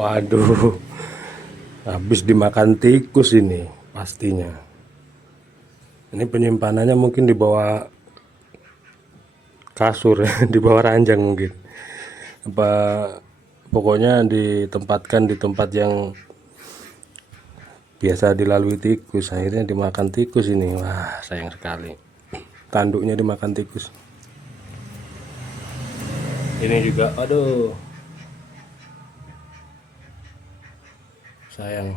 Waduh, habis dimakan tikus ini pastinya. Ini penyimpanannya mungkin di bawah kasur ya, di bawah ranjang mungkin. Apa pokoknya ditempatkan di tempat yang biasa dilalui tikus, akhirnya dimakan tikus ini. Wah, sayang sekali. Tanduknya dimakan tikus. Ini juga, aduh, sayang.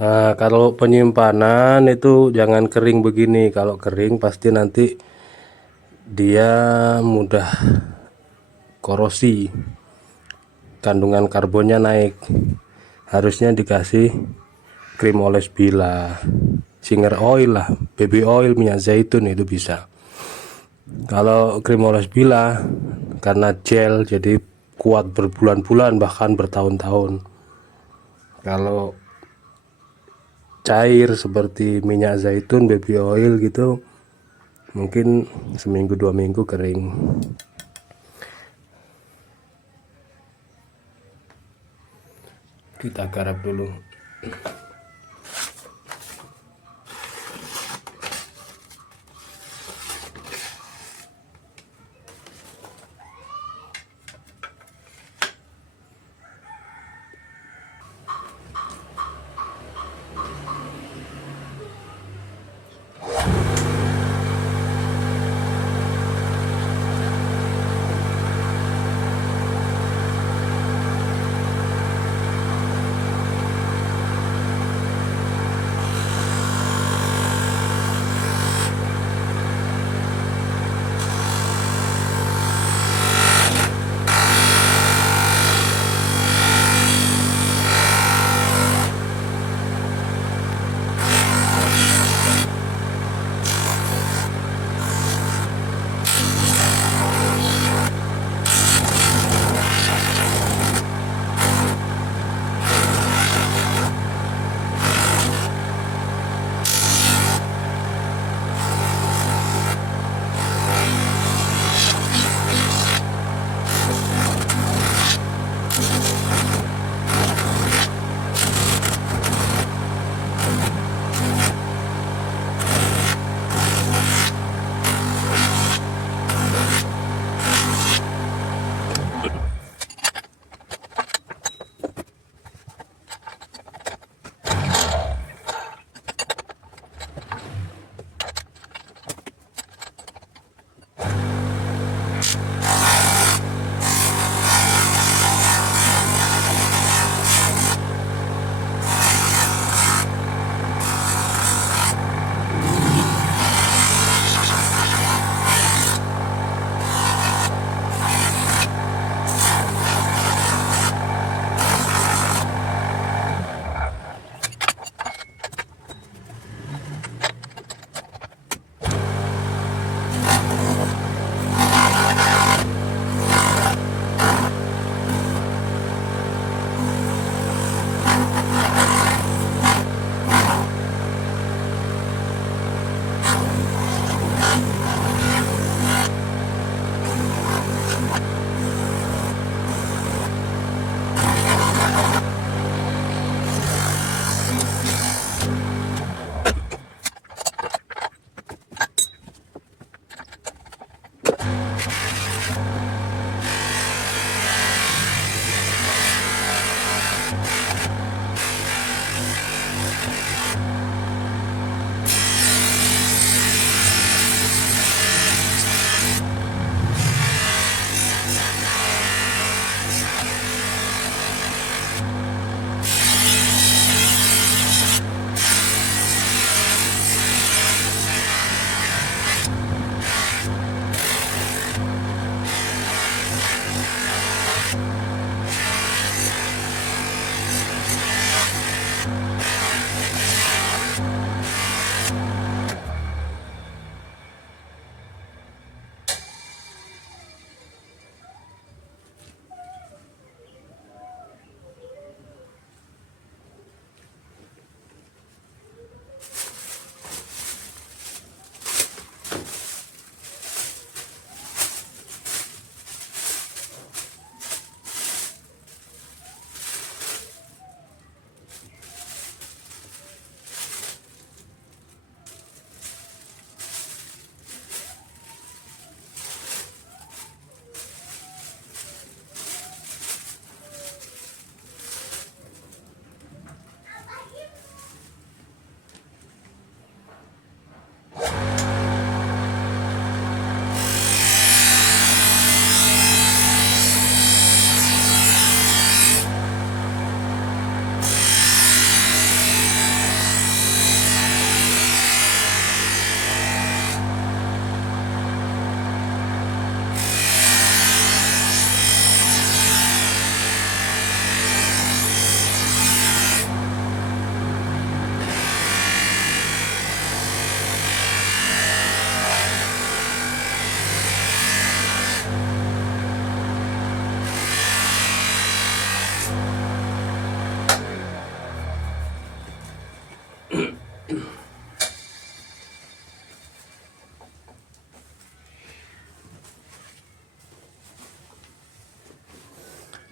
Nah, kalau penyimpanan itu jangan kering begini. Kalau kering pasti nanti dia mudah korosi, kandungan karbonnya naik. Harusnya dikasih krim oles bila, singer oil lah, baby oil, minyak zaitun itu bisa. Kalau krim oles bila karena gel jadi kuat berbulan-bulan bahkan bertahun-tahun. Kalau cair seperti minyak zaitun, baby oil gitu mungkin seminggu 2 minggu kering. Kita garap dulu.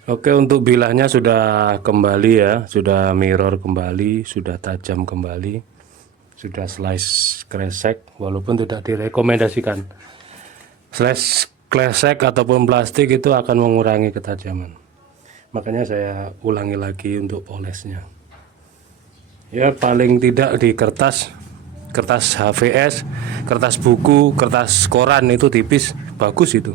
Oke, untuk bilahnya sudah kembali ya, sudah mirror kembali, sudah tajam kembali, sudah slice kresek, walaupun tidak direkomendasikan. Slice kresek ataupun plastik itu akan mengurangi ketajaman. Makanya saya ulangi lagi untuk polesnya. Ya paling tidak di kertas HVS, kertas buku, kertas koran itu tipis, bagus itu.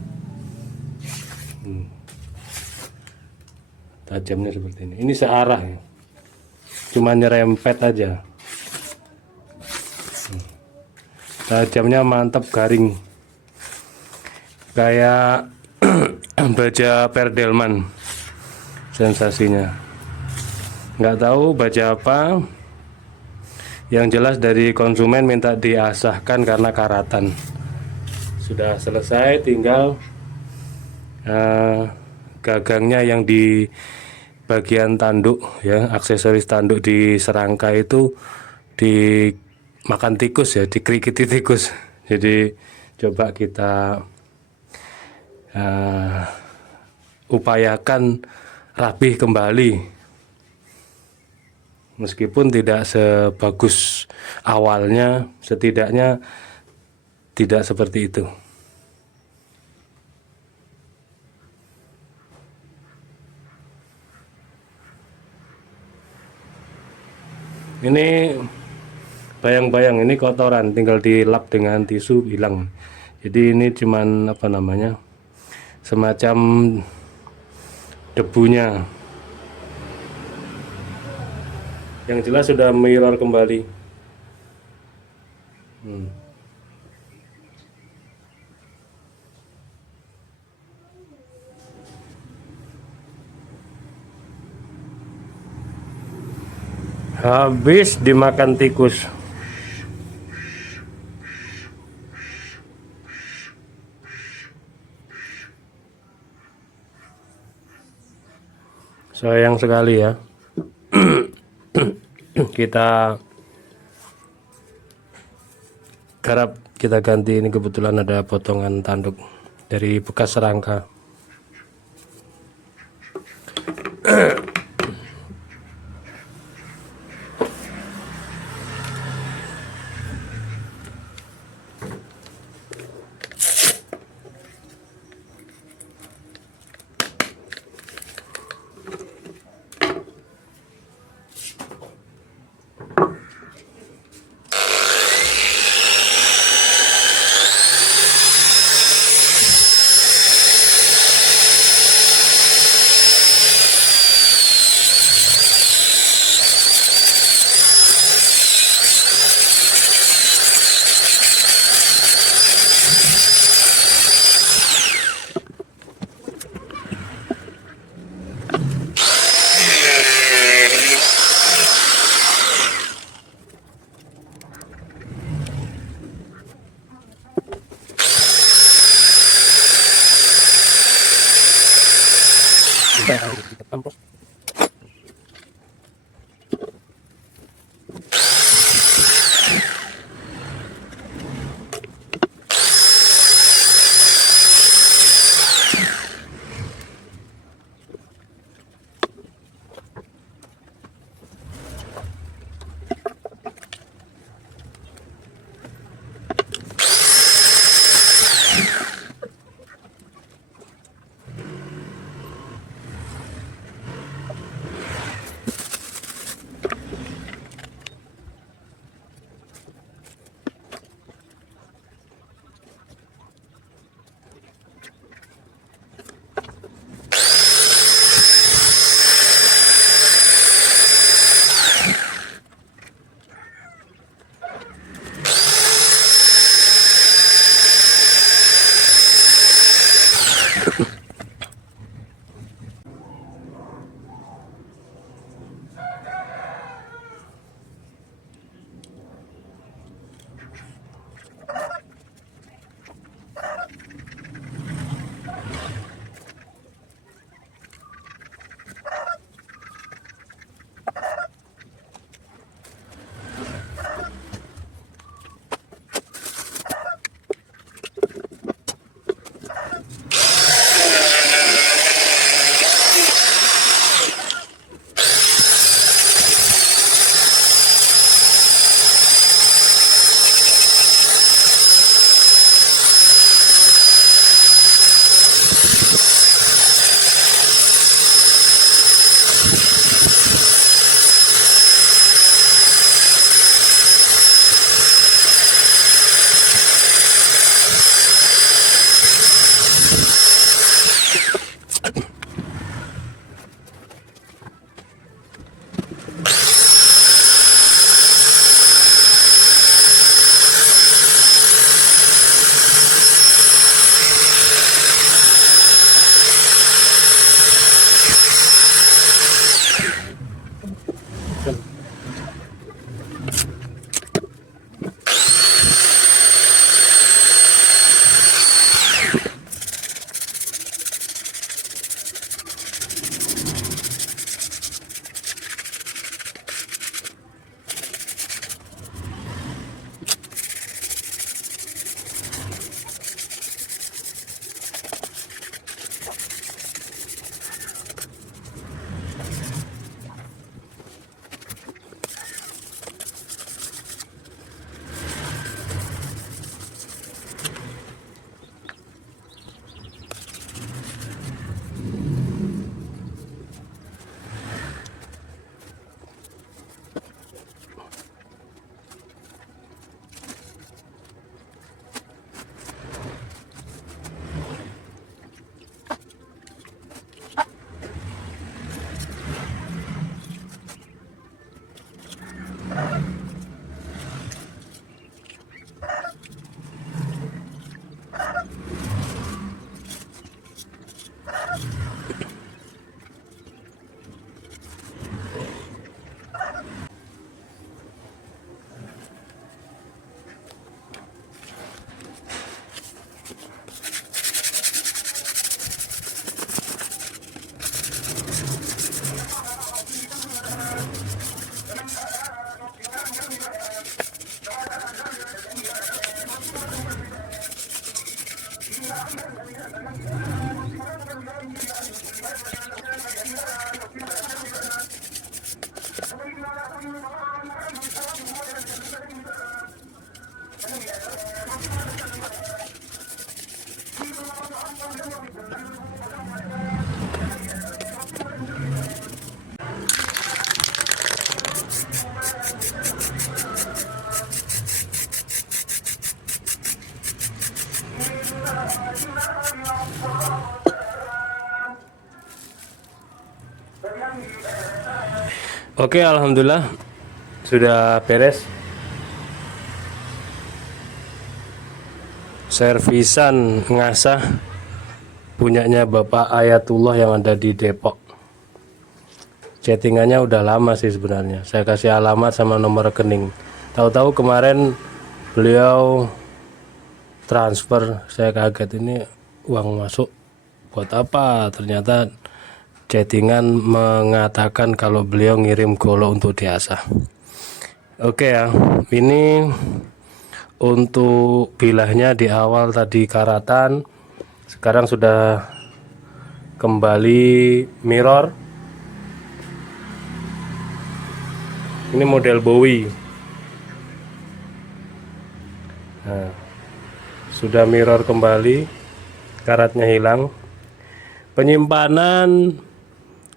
Tajamnya seperti ini. Ini searah ya. Cuma nyerempet aja. Tajamnya mantap, garing. Kayak baja Perdelman sensasinya. Nggak tahu baja apa. Yang jelas dari konsumen minta diasahkan karena karatan. Sudah selesai, tinggal gagangnya yang di bagian tanduk ya, aksesoris tanduk di serangka itu dimakan tikus ya, dikerikiti tikus. Jadi coba kita upayakan rapih kembali, meskipun tidak sebagus awalnya, setidaknya tidak seperti itu. Ini bayang-bayang, ini kotoran, tinggal dilap dengan tisu hilang. Jadi ini cuman apa namanya, semacam debunya. Yang jelas sudah mirror kembali. Habis dimakan tikus. Sayang sekali ya. Kita garap, kita ganti. Ini kebetulan ada potongan tanduk dari bekas serangka. Oke, alhamdulillah sudah beres. Servisan ngasah punyanya Bapak Ayatullah yang ada di Depok. Chattingannya udah lama sih sebenarnya. Saya kasih alamat sama nomor rekening. Tahu-tahu kemarin beliau transfer, saya kaget, ini uang masuk buat apa? Ternyata chattingan mengatakan kalau beliau ngirim golok untuk diasah. Oke ya, ini untuk bilahnya di awal tadi karatan, sekarang sudah kembali mirror. Ini model Bowie. Nah, sudah mirror kembali, karatnya hilang. Penyimpanan,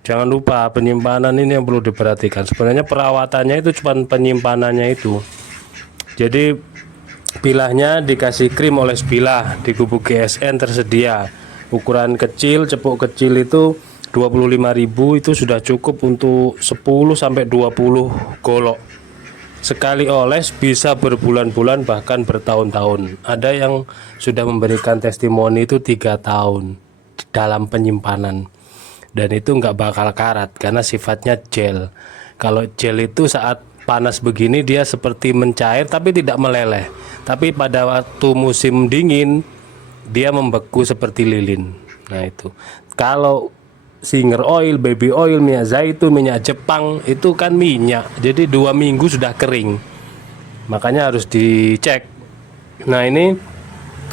jangan lupa penyimpanan ini yang perlu diperhatikan. Sebenarnya perawatannya itu cuma penyimpanannya itu. Jadi bilahnya dikasih krim oles bilah di gubuk GSN tersedia. Ukuran kecil, cepuk kecil itu 25.000, itu sudah cukup untuk 10 sampai 20 golok. Sekali oles bisa berbulan-bulan bahkan bertahun-tahun. Ada yang sudah memberikan testimoni itu 3 tahun dalam penyimpanan. Dan itu nggak bakal karat karena sifatnya gel. Kalau gel itu saat panas begini dia seperti mencair tapi tidak meleleh. Tapi pada waktu musim dingin dia membeku seperti lilin. Nah itu. Kalau Singer oil, baby oil, minyak zaitun, minyak Jepang itu kan minyak. Jadi 2 minggu sudah kering. Makanya harus dicek. Nah ini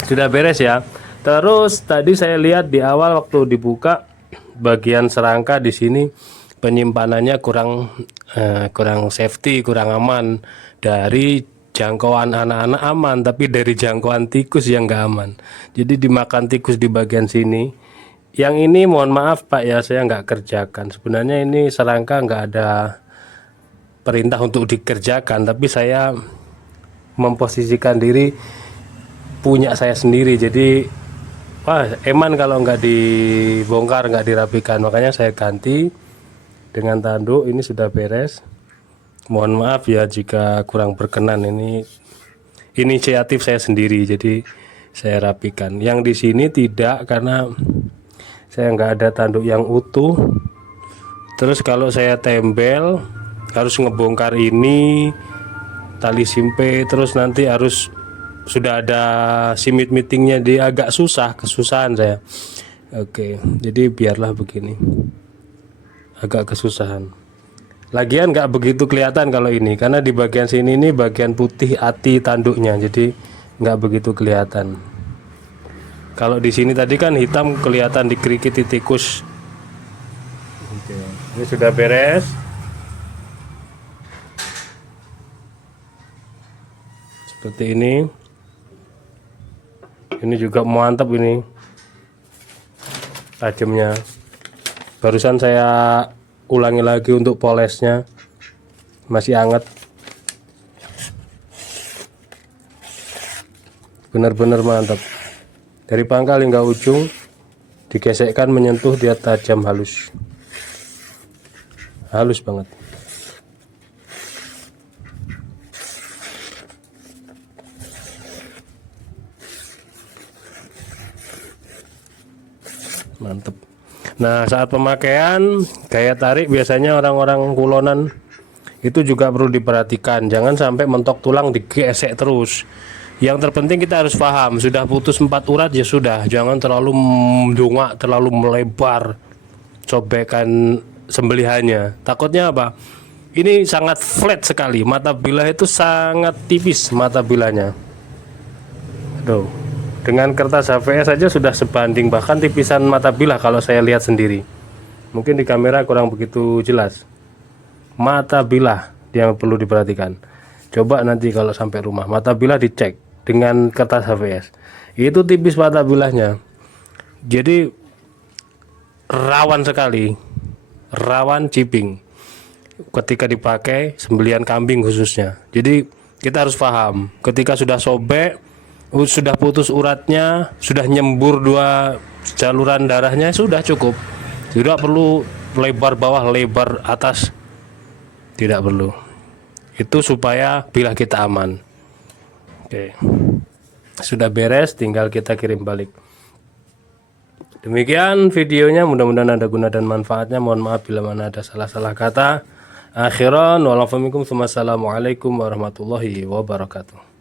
sudah beres ya. Terus tadi saya lihat di awal waktu dibuka bagian serangka di sini penyimpanannya kurang safety, kurang aman. Dari jangkauan anak-anak aman, tapi dari jangkauan tikus yang nggak aman. Jadi dimakan tikus di bagian sini. Yang ini mohon maaf Pak ya, saya nggak kerjakan. Sebenarnya ini serangka nggak ada perintah untuk dikerjakan, tapi saya memposisikan diri punya saya sendiri. Jadi wah, eman kalau nggak dibongkar, nggak dirapikan. Makanya saya ganti dengan tanduk. Ini sudah beres. Mohon maaf ya jika kurang berkenan. Ini inisiatif saya sendiri, jadi saya rapikan. Yang di sini tidak, karena saya nggak ada tanduk yang utuh. Terus kalau saya tembel harus ngebongkar ini tali simpe, terus nanti harus sudah ada simit meetingnya, dia agak susah, kesusahan saya. Oke, jadi biarlah begini, agak kesusahan. Lagian nggak begitu kelihatan kalau ini, karena di bagian sini ini bagian putih hati tanduknya, jadi nggak begitu kelihatan. Kalau di sini tadi kan hitam, kelihatan dikerikiti tikus. Oke, ini sudah beres. Seperti ini. Ini juga mantap ini. Tajamnya. Barusan saya ulangi lagi untuk polesnya. Masih hangat. Benar-benar mantap. Dari pangkal hingga ujung digesekkan menyentuh, dia tajam, halus banget. Mantap. Nah, saat pemakaian gaya tarik biasanya orang-orang kulonan itu juga perlu diperhatikan, jangan sampai mentok tulang digesek terus. Yang terpenting kita harus paham, sudah putus 4 urat ya sudah, jangan terlalu mendongak, terlalu melebar cobekan sembelihannya. Takutnya apa? Ini sangat flat sekali, mata bilah itu sangat tipis mata bilahnya. Tuh, dengan kertas HVS saja sudah sebanding, bahkan tipisan mata bilah kalau saya lihat sendiri. Mungkin di kamera kurang begitu jelas. Mata bilah yang perlu diperhatikan. Coba nanti kalau sampai rumah, mata bilah dicek dengan kertas HVS. Itu tipis mata bilahnya. Jadi rawan sekali, rawan chipping ketika dipakai sembelihan kambing khususnya. Jadi kita harus paham, ketika sudah sobek, sudah putus uratnya, sudah nyembur 2 saluran darahnya, sudah cukup. Tidak perlu lebar bawah, lebar atas, tidak perlu. Itu supaya bilah kita aman. Oke, sudah beres, tinggal kita kirim balik. Demikian videonya, mudah-mudahan ada guna dan manfaatnya. Mohon maaf bila mana ada salah-salah kata. Akhiran, wassalamualaikum warahmatullahi wabarakatuh.